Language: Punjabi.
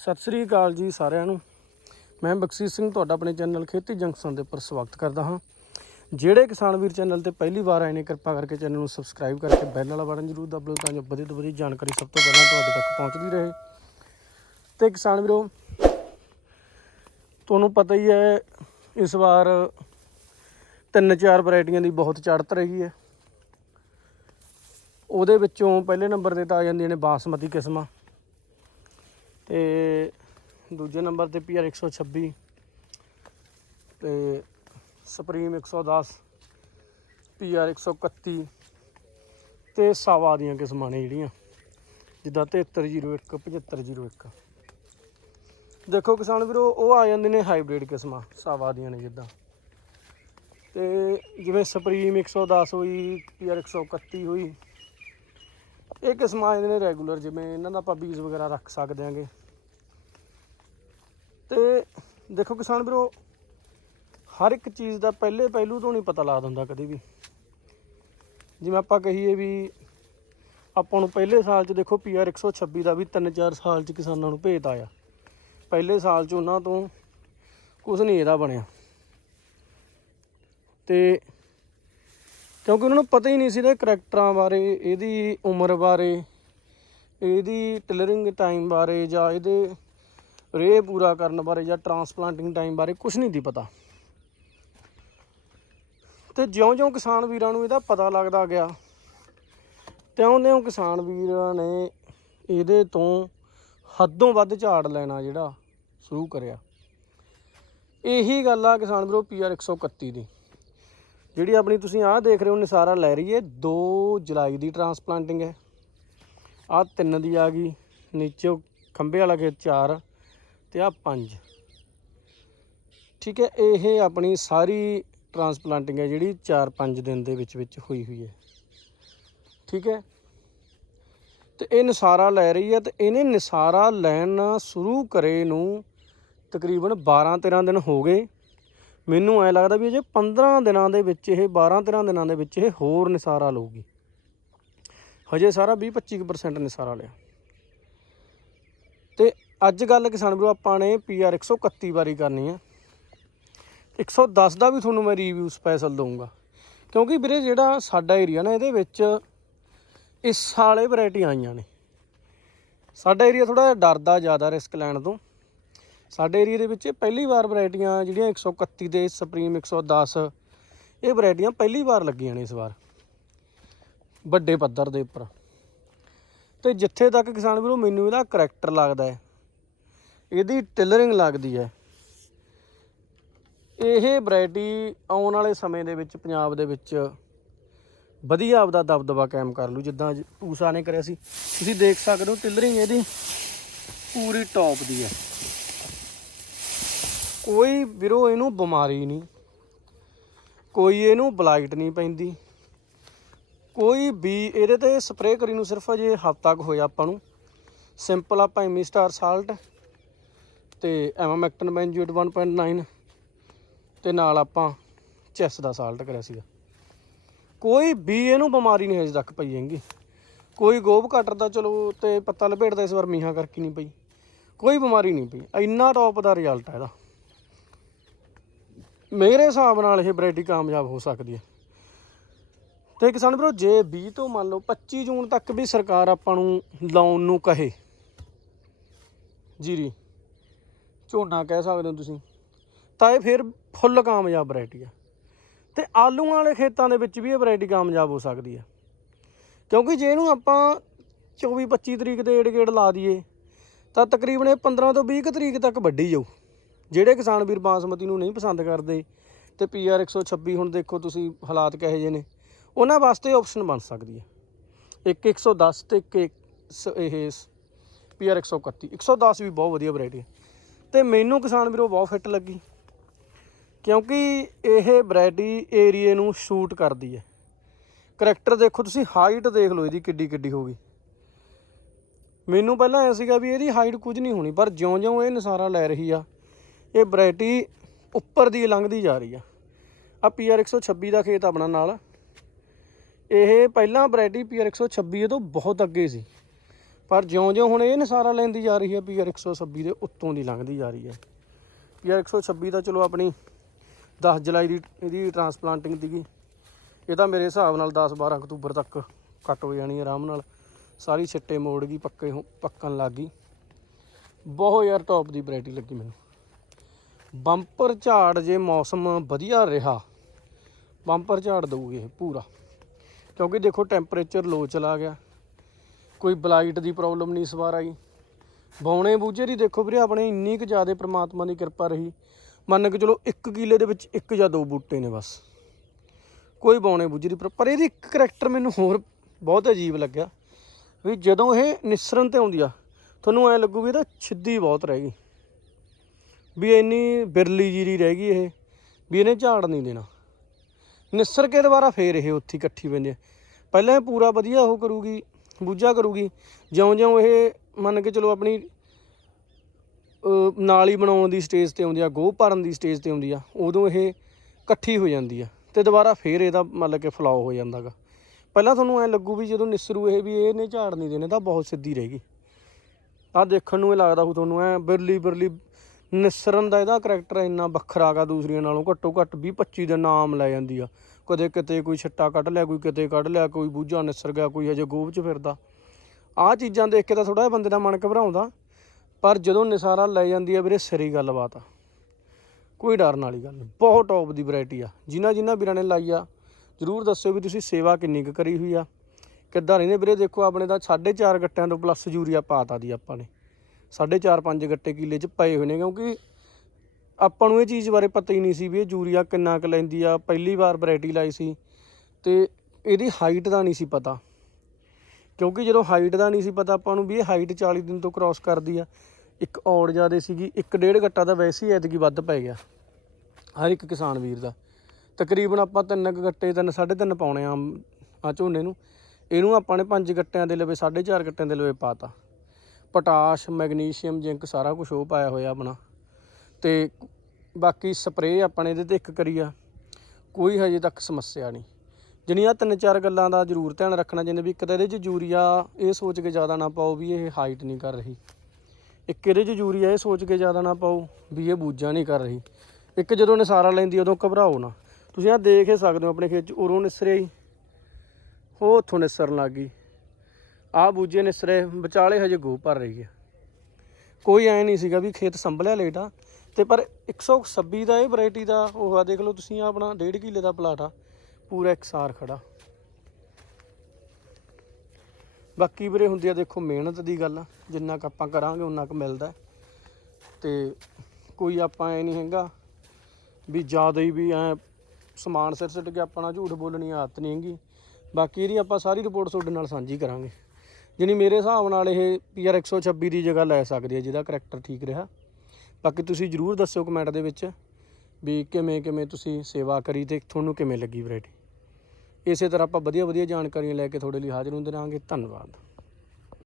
ਸਤਿ ਸ੍ਰੀ ਅਕਾਲ ਜੀ ਸਾਰਿਆਂ ਨੂੰ। ਮੈਂ ਬਖਸ਼ੀਰ ਸਿੰਘ ਤੁਹਾਡਾ ਆਪਣੇ ਚੈਨਲ ਖੇਤੀ ਜੰਕਸ਼ਨ ਦੇ ਉੱਪਰ ਸਵਾਗਤ ਕਰਦਾ ਹਾਂ। ਜਿਹੜੇ ਕਿਸਾਨ ਵੀਰ ਚੈਨਲ ਤੇ ਪਹਿਲੀ ਵਾਰ ਆਏ ਨੇ, ਕਿਰਪਾ ਕਰਕੇ ਚੈਨਲ ਨੂੰ ਸਬਸਕ੍ਰਾਈਬ ਕਰਕੇ ਬੈਲ ਵਾਲਾ ਬਟਨ ਜ਼ਰੂਰ ਦਬ ਲਓ ਤਾਂ ਜੋ ਵਧੀ ਤੋਂ ਵਧੀ ਜਾਣਕਾਰੀ ਸਭ ਤੋਂ ਪਹਿਲਾਂ ਤੁਹਾਡੇ ਤੱਕ ਪਹੁੰਚਦੀ ਰਹੇ। ਤੇ ਕਿਸਾਨ ਵੀਰੋ, ਤੁਹਾਨੂੰ ਪਤਾ ਹੀ ਹੈ, ਇਸ ਵਾਰ ਤਿੰਨ ਚਾਰ ਵੈਰਾਈਟੀਆਂ ਦੀ ਬਹੁਤ ਚੜ੍ਹਤ ਰਹੀ ਹੈ। ਉਹਦੇ ਵਿੱਚੋਂ ਪਹਿਲੇ ਨੰਬਰ ਤੇ ਤਾਂ ਆ ਜਾਂਦੀਆਂ ਨੇ ਬਾਸਮਤੀ ਕਿਸਮਾਂ। ਤੇ ਦੂਜੇ ਨੰਬਰ ਤੇ ਪੀਆਰ 126 ਤੇ ਸੁਪਰੀਮ 110 ਪੀਆਰ 131 ਤੇ ਸਾਵਾ ਦੀਆਂ ਕਿਸਮਾਂ ਨੇ ਜਿਹੜੀਆਂ। ਜਿੱਦਾਂ 7301 7501 ਦੇਖੋ ਕਿਸਾਨ ਵੀਰੋ, ਉਹ ਆ ਜਾਂਦੇ ਨੇ ਹਾਈਬ੍ਰਿਡ ਕਿਸਮਾਂ, ਸਾਵਾ ਦੀਆਂ ਨੇ ਜਿੱਦਾਂ। ਤੇ ਜਿਵੇਂ ਸੁਪਰੀਮ 110 ਹੋਈ ਪੀਆਰ 131 ਹੋਈ, ਇਹ ਕਿਸਮਾਂ ਆ ਜਾਂਦੇ ਨੇ ਰੈਗੂਲਰ ਜਿਵੇਂ ਇਹਨਾਂ ਦਾ ਆਪਾਂ ਬੀਜ ਵਗੈਰਾ ਰੱਖ ਸਕਦੇ ਆਂਗੇ। ਦੇਖੋ ਕਿਸਾਨ ਵੀਰੋ, ਹਰ ਇੱਕ ਚੀਜ਼ ਦਾ ਪਹਿਲੇ ਪਹਿਲੂ ਤੋਂ ਨਹੀਂ ਪਤਾ ਲੱਗਦਾ ਹੁੰਦਾ ਕਦੇ ਵੀ। ਜਿਵੇਂ ਆਪਾਂ ਕਹੀਏ ਵੀ ਆਪਾਂ ਨੂੰ ਪਹਿਲੇ ਸਾਲ 'ਚ ਦੇਖੋ ਪੀਆਰ 126 ਦਾ ਵੀ 3-4 ਸਾਲ 'ਚ ਕਿਸਾਨਾਂ ਨੂੰ ਭੇਤ ਆਇਆ। ਪਹਿਲੇ ਸਾਲ 'ਚ ਉਹਨਾਂ ਤੋਂ ਕੁਝ ਨਹੀਂ ਇਹਦਾ ਬਣਿਆ। ਤੇ ਕਿਉਂਕਿ ਉਹਨਾਂ ਨੂੰ ਪਤਾ ਹੀ ਨਹੀਂ ਸੀ ਇਹਦੇ ਕਰੈਕਟਰਾਂ ਬਾਰੇ, ਇਹਦੀ ਉਮਰ ਬਾਰੇ, ਇਹਦੀ ਟਿਲਰਿੰਗ ਟਾਈਮ ਬਾਰੇ ਜਾਂ ਇਹਦੇ ਰੇ ਪੂਰਾ ਕਰਨ ਬਾਰੇ ਜਾਂ ਟਰਾਂਸਪਲਾਂਟਿੰਗ ਟਾਈਮ ਬਾਰੇ ਕੁਝ ਨਹੀਂ ਦੀ ਪਤਾ। ਤੇ ਜਿਉਂ-ਜਿਉਂ ਕਿਸਾਨ ਵੀਰਾਂ ਨੂੰ ਇਹਦਾ ਪਤਾ ਲੱਗਦਾ ਗਿਆ, ਤਿਉਂ-ਤਿਉਂ ਕਿਸਾਨ ਵੀਰਾਂ ਨੇ ਇਹਦੇ ਤੋਂ ਹੱਦੋਂ ਵੱਧ ਝਾੜ ਲੈਣਾ ਜਿਹੜਾ ਸ਼ੁਰੂ ਕਰਿਆ। ਇਹੀ ਗੱਲ ਆ ਕਿਸਾਨ ਵੀਰੋ ਪੀਆਰ 131 ਦੀ। ਜਿਹੜੀ ਆਪਣੀ ਤੁਸੀਂ ਆਹ ਦੇਖ ਰਹੇ ਹੋ ਨਿਸਾਰਾ ਲੈ ਰਹੀ ਹੈ 2 ਜੁਲਾਈ ਦੀ ਟਰਾਂਸਪਲਾਂਟਿੰਗ ਹੈ। ਆਹ 3 ਦੀ ਆ ਗਈ, ਨੀਚੇ ਖੰਬੇ ਵਾਲਾ ਖੇਤ 4 ਤੇ ਆ 5 ਠੀਕ ਹੈ, ਇਹ ਆਪਣੀ ਸਾਰੀ ਟਰਾਂਸਪਲਾਂਟਿੰਗ ਹੈ ਜਿਹੜੀ 4-5 ਦਿਨ ਦੇ ਵਿੱਚ ਵਿੱਚ ਹੋਈ ਹੋਈ ਹੈ। ਠੀਕ ਹੈ, ਤੇ ਇਹ ਨਿਸਾਰਾ ਲੈ ਰਹੀ ਹੈ ਤੇ ਇਹਨੇ ਨਿਸਾਰਾ ਲੈਣਾ ਸ਼ੁਰੂ ਕਰੇ ਨੂੰ ਤਕਰੀਬਨ 12-13 ਦਿਨ ਹੋ ਗਏ। ਮੈਨੂੰ ਐ ਲੱਗਦਾ ਵੀ ਅਜੇ 15 ਦਿਨਾਂ ਦੇ ਵਿੱਚ ਇਹ 12-13 ਦਿਨਾਂ ਦੇ ਵਿੱਚ ਇਹ ਹੋਰ ਨਿਸਾਰਾ ਲਊਗੀ। ਹਜੇ ਸਾਰਾ 20-25% ਨਿਸਾਰਾ ਲਿਆ। ਤੇ ਅੱਜ ਗੱਲ ਕਿਸਾਨ ਵੀਰੋ, ਆਪਾਂ ਨੇ ਪੀਆਰ 131 ਵਾਰੀ ਕਰਨੀ ਆ। 110 ਦਾ ਵੀ ਤੁਹਾਨੂੰ ਮੈਂ ਰਿਵਿਊ ਸਪੈਸ਼ਲ ਦਊਂਗਾ। ਕਿਉਂਕਿ ਵੀਰੇ, ਜਿਹੜਾ ਸਾਡਾ ਏਰੀਆ ਨਾ, ਇਹਦੇ ਵਿੱਚ ਇਸ ਸਾਲੇ ਵੈਰਾਈਟੀਆਂ ਆਈਆਂ ਨੇ। ਸਾਡਾ ਏਰੀਆ ਥੋੜਾ ਜਿਹਾ ਡਰਦਾ, ਜ਼ਿਆਦਾ ਰਿਸਕ ਲੈਣ ਤੋਂ। ਸਾਡੇ ਏਰੀਆ ਦੇ ਵਿੱਚ ਪਹਿਲੀ ਵਾਰ ਵੈਰਾਈਟੀਆਂ ਜਿਹੜੀਆਂ 131 ਦੇ ਸੁਪਰੀਮ 110 ਇਹ ਵੈਰਾਈਟੀਆਂ ਪਹਿਲੀ ਵਾਰ ਲੱਗੀਆਂ ਨੇ ਇਸ ਵਾਰ। ਵੱਡੇ ਪੱਧਰ ਦੇ ਉੱਪਰ। ਤੇ ਜਿੱਥੇ ਤੱਕ ਕਿਸਾਨ ਵੀਰੋ, ਮੈਨੂੰ ਇਹਦਾ ਕਰੈਕਟਰ ਲੱਗਦਾ ਹੈ ਇਹਦੀ ਟਿਲਰਿੰਗ ਲੱਗਦੀ ਹੈ। ਇਹ ਵੈਰਾਈਟੀ ਆਉਣ ਵਾਲੇ ਸਮੇਂ ਦੇ ਵਿੱਚ ਪੰਜਾਬ ਦੇ ਵਿੱਚ ਵਧੀਆ ਆਪਦਾ ਦਬਦਬਾ ਕਾਇਮ ਕਰ ਲੂ ਜਿੱਦਾਂ ਅੱਜ ਪੂਸਾ ਨੇ ਕਰਿਆ ਸੀ। ਤੁਸੀਂ ਦੇਖ ਸਕਦੇ ਹੋ ਟਿਲਰਿੰਗ ਇਹਦੀ ਪੂਰੀ ਟੌਪ ਦੀ ਹੈ। ਕੋਈ ਵੀਰੋ ਇਹਨੂੰ ਬਿਮਾਰੀ ਨਹੀਂ, ਕੋਈ ਇਹਨੂੰ ਬਲਾਈਟ ਨਹੀਂ ਪੈਂਦੀ। ਕੋਈ ਵੀ ਇਹਦੇ ਤੇ ਸਪਰੇਅ ਕਰੀ ਨੂੰ ਸਿਰਫ ਅਜੇ ਹਫ਼ਤਾ ਕੁ ਹੋਇਆ ਆਪਾਂ ਨੂੰ। ਸਿੰਪਲ ਆਪਾਂ ਐਮੀ ਸਟਾਰ ਸਾਲਟ ਤੇ ਐਮਾਮੈਕਟਨ ਬੈਂਜੂਏਟ 1.9 ਤੇ ਨਾਲ ਆਪਾਂ ਚੈਸ ਦਾ ਸਾਲਟ ਕਰਿਆ ਸੀਗਾ। ਕੋਈ ਵੀ ਇਹਨੂੰ ਬਿਮਾਰੀ ਨਹੀਂ ਹਜੇ ਤੱਕ ਪਈ ਹੈਗੀ। ਕੋਈ ਗੋਭ ਘਟਰ ਦਾ ਚਲੋ ਤੇ ਪੱਤਾ ਲਪੇਟਦਾ ਇਸ ਵਾਰ ਮੀਹਾਂ ਕਰਕੇ ਨਹੀਂ ਪਈ। ਕੋਈ ਬਿਮਾਰੀ ਨਹੀਂ ਪਈ। ਇੰਨਾ ਟੌਪ ਦਾ ਰਿਜ਼ਲਟ ਹੈ ਇਹਦਾ। ਮੇਰੇ ਹਿਸਾਬ ਨਾਲ ਇਹ ਵੈਰਾਈਟੀ ਕਾਮਯਾਬ ਹੋ ਸਕਦੀ ਹੈ। ਤੇ ਕਿਸਾਨ ਵੀਰੋ, ਜੇ 20 ਤੋਂ ਮੰਨ ਲਓ 25 ਜੂਨ ਤੱਕ ਵੀ ਸਰਕਾਰ ਆਪਾਂ ਨੂੰ ਲਾਉਣ ਨੂੰ ਕਹੇ, ਜੀਰੀ ਝੋਨਾ ਕਹਿ ਸਕਦੇ ਹੋ ਤੁਸੀਂ, ਤਾਂ ਇਹ ਫਿਰ ਫੁੱਲ ਕਾਮਯਾਬ ਵੈਰਾਈਟੀ ਆ। ਤੇ ਆਲੂਆਂ ਵਾਲੇ ਖੇਤਾਂ ਦੇ ਵਿੱਚ ਵੀ ਇਹ ਵੈਰਾਈਟੀ ਕਾਮਯਾਬ ਹੋ ਸਕਦੀ ਹੈ ਕਿਉਂਕਿ ਜੇ ਇਹਨੂੰ ਆਪਾਂ 24 25 ਤਰੀਕ ਦੇ ਏੜ ਗੇੜ ਲਾ ਦਈਏ, ਤਾਂ ਤਕਰੀਬਨ ਇਹ 15 ਤੋਂ 20 ਕੁ ਤਰੀਕ ਤੱਕ ਵੱਢੀ ਜਾਊ। ਜਿਹੜੇ ਕਿਸਾਨ ਵੀਰ ਬਾਸਮਤੀ ਨੂੰ ਨਹੀਂ ਪਸੰਦ ਕਰਦੇ, ਤੇ ਪੀਆਰ 126 ਹੁਣ ਦੇਖੋ ਤੁਸੀਂ ਹਾਲਾਤ ਕਿਹੋ ਜਿਹੇ ਨੇ, ਉਹਨਾਂ ਵਾਸਤੇ ਆਪਸ਼ਨ ਬਣ ਸਕਦੀ ਹੈ ਇੱਕ 110 ਤੇ ਇੱਕ ਇੱਕ ਸ- ਇਹ ਪੀਆਰ 131 110 ਵੀ ਬਹੁਤ ਵਧੀਆ ਵੈਰਾਈਟੀ ਹੈ ਤੇ ਮੈਨੂੰ ਕਿਸਾਨ ਵੀਰੋ ਬਹੁਤ ਫਿੱਟ ਲੱਗੀ। ਕਿਉਂਕਿ ਇਹ ਵੈਰਾਈਟੀ ਏਰੀਏ ਨੂੰ ਸ਼ੂਟ ਕਰਦੀ ਹੈ। ਕਰੈਕਟਰ ਦੇਖੋ ਤੁਸੀਂ ਹਾਈਟ ਦੇਖ ਲਓ ਇਹਦੀ ਕਿੱਡੀ ਕਿੱਡੀ ਹੋ ਗਈ। ਮੈਨੂੰ ਪਹਿਲਾਂ ਐ ਸੀਗਾ ਵੀ ਇਹਦੀ ਹਾਈਟ ਕੁਝ ਨਹੀਂ ਹੋਣੀ, ਪਰ ਜਿਉਂ-ਜਿਉਂ ਇਹ ਨਸਾਰਾ ਲੈ ਰਹੀ ਆ, ਇਹ ਵੈਰਾਈਟੀ ਉੱਪਰ ਦੀ ਲੰਘਦੀ ਜਾ ਰਹੀ ਆ। ਆ ਪੀਆਰ 126 ਦਾ ਖੇਤ ਆਪਣਾ ਨਾਲ। ਇਹ ਪਹਿਲਾਂ ਵੈਰਾਈਟੀ ਪੀਆਰ 126 ਇਹ ਤੋਂ ਬਹੁਤ ਅੱਗੇ ਸੀ। ਪਰ ਜਿਉਂ-ਜਿਉਂ ਹੁਣ ਇਹ ਨਸਾਰਾ ਲੈਂਦੀ ਜਾ ਰਹੀ ਹੈ ਪੀਆਰ 126 ਦੇ ਉੱਤੋਂ ਦੀ ਲੰਘਦੀ ਜਾ ਰਹੀ ਹੈ। ਪੀਆਰ 126 ਦਾ ਚਲੋ ਆਪਣੀ 10 ਜੁਲਾਈ ਦੀ, ਇਹਦੀ ਟਰਾਂਸਪਲਾਂਟਿੰਗ ਦੀਗੀ ਇਹ ਤਾਂ ਮੇਰੇ ਹਿਸਾਬ ਨਾਲ 10 12 ਅਕਤੂਬਰ ਤੱਕ ਕੱਟ ਹੋ ਜਾਣੀ ਆਰਾਮ ਨਾਲ। ਸਾਰੀ ਛਿੱਟੇ ਮੋੜ ਗਈ, ਪੱਕੇ ਹੋ- ਪੱਕਣ ਲੱਗ ਗਈ। ਬਹੁਤ ਯਾਰ ਟੌਪ ਦੀ ਵੈਰਾਈਟੀ ਲੱਗੀ ਮੈਨੂੰ। ਬੰਪਰ ਝਾੜ ਜੇ ਮੌਸਮ ਵਧੀਆ ਰਿਹਾ, ਬੰਪਰ ਝਾੜ ਦਊਗੇ ਪੂਰਾ। ਕਿਉਂਕਿ ਦੇਖੋ ਟੈਂਪਰੇਚਰ ਲੋ ਚਲਾ ਗਿਆ। ਕੋਈ ਬਲਾਈਟ ਦੀ ਪ੍ਰੋਬਲਮ ਨਹੀਂ ਇਸ ਵਾਰ ਆਈ। ਬੌਣੇ ਬੂਝੇ ਦੀ ਦੇਖੋ ਵੀਰੇ, ਆਪਣੇ ਇੰਨੀ ਕੁ ਜ਼ਿਆਦਾ ਪ੍ਰਮਾਤਮਾ ਦੀ ਕਿਰਪਾ ਰਹੀ। ਮੰਨ ਕੇ ਚਲੋ 1 ਕਿਲੇ ਦੇ ਵਿੱਚ ਇੱਕ ਜਾਂ ਦੋ ਬੂਟੇ ਨੇ ਬਸ। ਕੋਈ ਬੌਣੇ ਬੂਝੇ ਦੀ ਪਰ- ਇਹਦੀ ਇੱਕ ਕਰੈਕਟਰ ਮੈਨੂੰ ਹੋਰ ਬਹੁਤ ਅਜੀਬ ਲੱਗਿਆ। ਵੀ ਜਦੋਂ ਇਹ ਨਿਸਰਨ ਤੇ ਆਉਂਦੀ ਆ, ਤੁਹਾਨੂੰ ਐ ਲੱਗੂ ਵੀ ਇਹਦਾ ਛਿੱਦੀ ਬਹੁਤ ਰਹਿ ਗਈ। ਵੀ ਇੰਨੀ ਬਿਰਲੀ ਜੀਰੀ ਰਹਿ ਗਈ ਇਹ, ਵੀ ਇਹਨੇ ਝਾੜ ਨਹੀਂ ਦੇਣਾ। ਨਿਸਰ ਕੇ ਦੁਬਾਰਾ ਫੇਰ ਇਹ ਉੱਥੇ ਇਕੱਠੀ ਪੈਂਦੀ ਪਹਿਲਾਂ ਇਹ ਪੂਰਾ ਵਧੀਆ ਉਹ ਕਰੂਗੀ। ਬੂਝਾ ਕਰੂਗੀ। ਜਿਉਂ-ਜਿਉਂ ਇਹ ਮੰਨ ਕੇ ਚਲੋ ਆਪਣੀ ਨਾਲੀ ਬਣਾਉਣ ਦੀ ਸਟੇਜ ਤੇ ਆਉਂਦੀ ਆ, ਗੋਹ ਭਰਨ ਦੀ ਸਟੇਜ ਤੇ ਆਉਂਦੀ ਆ, ਉਦੋਂ ਇਹ ਇਕੱਠੀ ਹੋ ਜਾਂਦੀ ਆ ਤੇ ਦੁਬਾਰਾ ਫੇਰ ਇਹਦਾ ਮਤਲਬ ਕਿ ਫਲਾਓ ਹੋ ਜਾਂਦਾਗਾ ਪਹਿਲਾਂ ਤੁਹਾਨੂੰ ਐ ਲੱਗੂ ਵੀ ਜਦੋਂ ਨਿਸਰੂ ਇਹ ਵੀ ਇਹਨੇ ਝਾੜ ਨਹੀਂ ਦੇਣੇ ਤਾਂ ਬਹੁਤ ਸਿੱਧੀ ਰਹੇਗੀ। ਆ ਦੇਖਣ ਨੂੰ ਇਹ ਲੱਗਦਾ ਹੋ ਤੁਹਾਨੂੰ ਐ ਬਿਰਲੀ ਬਿਰਲੀ ਨਿਸਰਨ ਦਾ ਇਹਦਾ ਕਰੈਕਟਰ ਇੰਨਾ ਵੱਖਰਾ ਗਾ ਦੂਸਰੀਆਂ ਨਾਲੋਂ, ਘੱਟੋ ਘੱਟ 20 25 ਦਾ ਨਾਮ ਲੈ ਜਾਂਦੀ ਆ। ਕਦੇ ਕਿਤੇ ਕੋਈ ਛੱਟਾ ਕੱਢ ਲਿਆ, ਕੋਈ ਕਿਤੇ ਕੱਢ ਲਿਆ, ਕੋਈ ਬੂਝਾ ਨਿਸਰ ਗਿਆ, ਕੋਈ ਹਜੇ ਗੋਭ 'ਚ ਫਿਰਦਾ। ਆਹ ਚੀਜ਼ਾਂ ਦੇਖ ਕੇ ਤਾਂ ਥੋੜਾ ਜਿਹਾ ਬੰਦੇ ਦਾ ਮਨ ਘਬਰਾਉਂਦਾ, ਪਰ ਜਦੋਂ ਨਿਸਾਰਾ ਲੈ ਜਾਂਦੀ ਆ ਵੀਰੇ, ਸਿਰੀ ਗੱਲਬਾਤ ਆ। ਕੋਈ ਡਰਨ ਵਾਲੀ ਗੱਲ ਨਹੀਂ, ਬਹੁਤ ਟੌਪ ਦੀ ਵੈਰਾਈਟੀ ਆ। ਜਿਨ੍ਹਾਂ ਜਿਨ੍ਹਾਂ ਵੀਰਾਂ ਨੇ ਲਾਈ ਆ, ਜਰੂਰ ਦੱਸਿਓ ਵੀ ਤੁਸੀਂ ਸੇਵਾ ਕਿੰਨੀ ਕੁ ਕਰੀ ਹੋਈ ਆ। ਕਿੱਦਾਂ ਰਹਿੰਦੇ ਵੀਰੇ, ਦੇਖੋ ਆਪਣੇ ਤਾਂ 4.5 ਗੱਟਿਆਂ ਤੋਂ ਪਲੱਸ ਯੂਰੀਆ ਪਾਤਾ ਦੀ ਆਪਾਂ ਨੇ। 4.5 5 ਗੱਟੇ ਕਿੱਲੇ 'ਚ ਪਏ ਹੋਏ ਨੇ, ਕਿਉਂਕਿ ਆਪਾਂ ਨੂੰ ਇਹ ਚੀਜ਼ ਬਾਰੇ ਪਤਾ ਹੀ ਨਹੀਂ ਸੀ ਵੀ ਇਹ ਯੂਰੀਆ ਕਿੰਨਾ ਕੁ ਲੈਂਦੀ ਆ, ਪਹਿਲੀ ਵਾਰ ਵੈਰਾਈਟੀ ਲਾਈ ਸੀ ਤੇ ਇਹਦੀ ਹਾਈਟ ਦਾ ਨਹੀਂ ਸੀ ਪਤਾ। ਕਿਉਂਕਿ ਜਦੋਂ ਹਾਈਟ ਦਾ ਨਹੀਂ ਸੀ ਪਤਾ ਆਪਾਂ ਨੂੰ ਵੀ ਇਹ ਹਾਈਟ 40 ਦਿਨ ਤੋਂ ਕ੍ਰਾਸ ਕਰਦੀ ਆ, ਇੱਕ ਔੜ ਜ਼ਿਆਦੇ ਸੀਗੀ, ਇੱਕ ਡੇਢ ਗੱਟਾ ਤਾਂ ਵੈਸੇ ਹੀ ਐਤਕੀ ਵੱਧ ਪੈ ਗਿਆ, ਹਰ ਇੱਕ ਕਿਸਾਨ ਵੀਰ ਦਾ। ਤਕਰੀਬਨ ਆਪਾਂ ਤਿੰਨ ਕੁ ਗੱਟੇ, ਤਿੰਨ ਸਾਢੇ ਤਿੰਨ ਪਾਉਣੇ ਆ ਆ ਝੋਨੇ ਨੂੰ। ਇਹਨੂੰ ਆਪਾਂ ਨੇ ਪੰਜ ਗੱਟਿਆਂ ਦੇ ਲਵੇ, ਸਾਢੇ ਚਾਰ ਗੱਟਿਆਂ ਦੇ ਲਵੇ ਪਾਤਾ। ਪੋਟਾਸ਼, ਮੈਗਨੀਸ਼ੀਅਮ, ਜ਼ਿੰਕ ਸਾਰਾ ਕੁਝ ਉਹ ਪਾਇਆ ਹੋਇਆ ਆਪਣਾ। ਤੇ ਬਾਕੀ ਸਪਰੇਅ ਆਪਾਂ ਨੇ ਇਹਦੇ ਤੇ ਇੱਕ ਕਰੀ ਆ। ਕੋਈ ਹਜੇ ਤੱਕ ਸਮੱਸਿਆ ਨਹੀਂ। ਜਿਹੜੀਆਂ ਤਿੰਨ ਚਾਰ ਗੱਲਾਂ ਦਾ ਜ਼ਰੂਰ ਧਿਆਨ ਰੱਖਣਾ ਚਾਹੀਦਾ ਵੀ ਇੱਕ ਤਾਂ ਇਹਦੇ 'ਚ ਯੂਰੀਆ, ਇਹ ਸੋਚ ਕੇ ਜ਼ਿਆਦਾ ਨਾ ਪਾਓ ਵੀ ਇਹ ਹਾਈਟ ਨਹੀਂ ਕਰ ਰਹੀ। ਇੱਕ ਇਹਦੇ 'ਚ ਯੂਰੀਆ, ਇਹ ਸੋਚ ਕੇ ਜ਼ਿਆਦਾ ਨਾ ਪਾਓ ਵੀ ਇਹ ਬੂਝਾ ਨਹੀਂ ਕਰ ਰਹੀ। ਇੱਕ ਜਦੋਂ ਨਿਸਾਰਾ ਲੈਂਦੀ ਉਦੋਂ ਘਬਰਾਓ ਨਾ। ਤੁਸੀਂ ਆ ਦੇਖ ਹੀ ਸਕਦੇ ਹੋ ਆਪਣੇ ਖੇਤ 'ਚ, ਉਰੋਂ ਨਿਸਰਿਆ ਹੀ। ਉਹ ਉੱਥੋਂ ਨਿਸਰਨ ਲੱਗ ਗਈ। ਆਹ ਨੇ ਨਿਸਰੇ ਵਿਚਾਲੇ ਹਜੇ ਗੋ ਭਰ ਰਹੀ ਹੈ। ਕੋਈ ਐ ਨਹੀਂ ਸੀਗਾ ਵੀ ਖੇਤ ਸੰਭਲਿਆ ਲੇਟ ਆ। ਤੇ ਪਰ 126 ਦਾ ਇਹ ਵੈਰਾਈਟੀ ਦਾ ਉਹ ਆ, ਦੇਖ ਲਓ ਤੁਸੀਂ ਆਪਣਾ 1.5 ਕਿੱਲੇ ਦਾ ਪਲਾਟ ਆ। ਪੂਰਾ ਇਕਸਾਰ ਖੜਾ। ਬਾਕੀ ਵੀਰੇ ਹੁੰਦੀ ਆ ਦੇਖੋ ਮਿਹਨਤ ਦੀ ਗੱਲ, ਜਿੰਨਾ ਕੁ ਆਪਾਂ ਕਰਾਂਗੇ ਉਨਾ ਕੁ ਮਿਲਦਾ। ਹੈ। ਤੇ ਕੋਈ ਆਪਾਂ ਐ ਨਹੀਂ ਹੈਗਾ ਵੀ ਜ਼ਿਆਦਾ ਹੀ ਵੀ ਐ ਸਮਾਨ ਸਿਰ ਸਿੱਟ ਕੇ ਆਪਣਾ ਝੂਠ ਬੋਲਣੀ ਆਦਤ ਨਹੀਂ ਹੈਗੀ। ਬਾਕੀ ਇਹਦੀ ਆਪਾਂ ਸਾਰੀ ਰਿਪੋਰਟ ਤੁਹਾਡੇ ਨਾਲ ਸਾਂਝੀ ਕਰਾਂਗੇ। ਜਾਣੀ ਮੇਰੇ ਹਿਸਾਬ ਨਾਲ ਇਹ ਪੀਆਰ 126 ਦੀ ਜਗ੍ਹਾ ਲੈ ਸਕਦੀ ਹੈ ਜਿਹਦਾ ਕਰੈਕਟਰ ਠੀਕ ਰਿਹਾ। ਬਾਕੀ ਤੁਸੀਂ ਜਰੂਰ ਦੱਸਿਓ ਕਮੈਂਟ ਦੇ ਵਿੱਚ ਵੀ ਕਿਵੇਂ ਕਿਵੇਂ ਤੁਸੀਂ ਸੇਵਾ ਕਰੀ ਤੇ ਤੁਹਾਨੂੰ ਕਿਵੇਂ ਲੱਗੀ ਵੈਰਾਈਟੀ ਇਸੇ ਤਰ੍ਹਾਂ ਆਪਾਂ ਵਧੀਆ ਵਧੀਆ ਜਾਣਕਾਰੀਆਂ ਲੈ ਕੇ ਤੁਹਾਡੇ ਲਈ ਹਾਜ਼ਰ ਹੁੰਦੇ ਰਹਾਂਗੇ। ਧੰਨਵਾਦ।